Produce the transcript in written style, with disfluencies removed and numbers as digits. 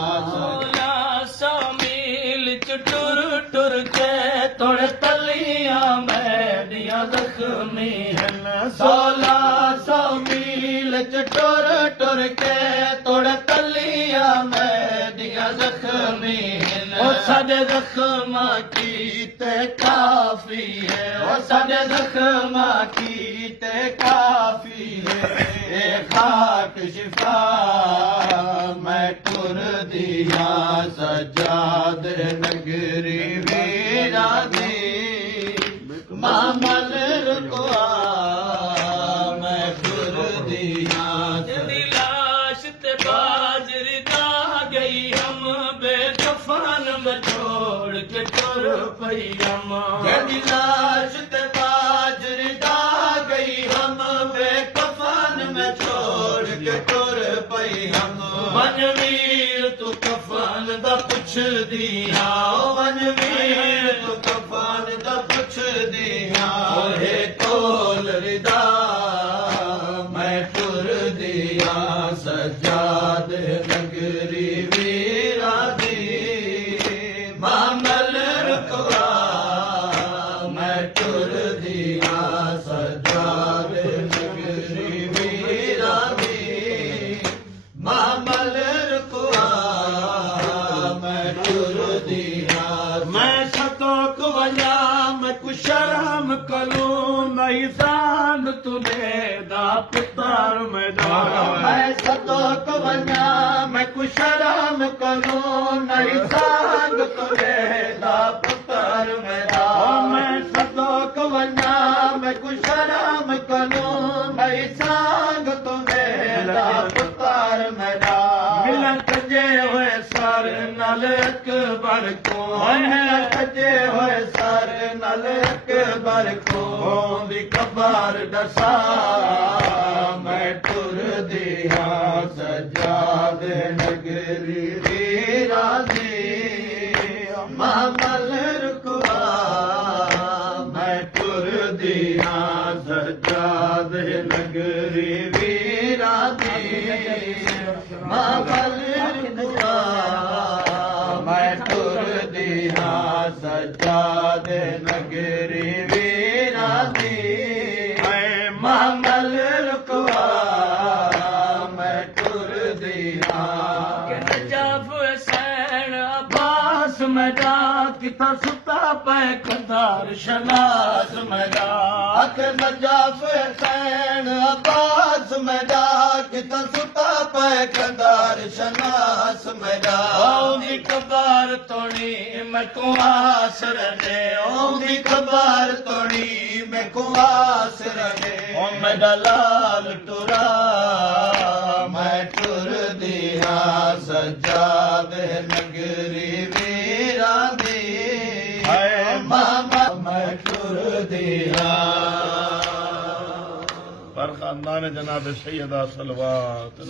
1600 मील च टुर टुर के तोड़ तलियां मैडियां जख्मी हन 1600 मील च टुर टुर के तोड़ तलियां मैडियां जख्मी हन ओ साडे जख्मा कीते काफी है ओ साडे जख्मा कीते काफी है ए खाक शिफा मैं टुर दिया सजाद नगरी वीरा दी मामल रुकवा मैं टुर दिया लाश ते बाजरी दा गई हम बेकफन में छोड़ के टुर पई हम लाश ते बाजरी दा गई हम बेकफन में छोड़ के टुर पई हम वनवीर तू कफन दा पुछ दिया वनवीर तू कफन दा पुछ दिया ओहे कोल रिदा मैं टुर दिया सजाद नगरी वीरा दी मामल रुकवा मैं टुर दिया सजाद नगरी वीरा दी मामल मैं सतोक वजा मैं कुशरम कलूं नहीं सान तुले दा पुतार मैदान मैं सतोक वजा मैं कुशरम कलूं नहीं सान तुले दा पुतार मैदान मैं सतोक वजा मैं कुशरम कलूं नहीं सान तुले दा पुतार मैदान मिलन कजे हुए सर नल अकबर को कजे हुए सर नल अकबर को दी कबर दसा मैं टुर दिया सजाद नगरी वीरा दी मामल रुकवा मैं टुर दिया सजाद नगरी वीरा दी मामल रुकवा मैं टुर दिया सजाद नगरी वीरा दी मामल रुकवा मैं टुर दिया नजफ हुसैन अब्बास मैदा किथा सुता पै कदार शनास मैदा नजफ हुसैन अब्बास मैदा किथा सुता पै कदार शनास मैदा ओदी कबार तोड़ी मैं को आसर दे ओदी कबार तोड़ी मैं को आसर दे ओ मेरा लाल टुरा मैं टुर दिया सजाद नगरी वीरा दी मामा मैं टुर दिया पर खानदान जनाब सैयदा सलवात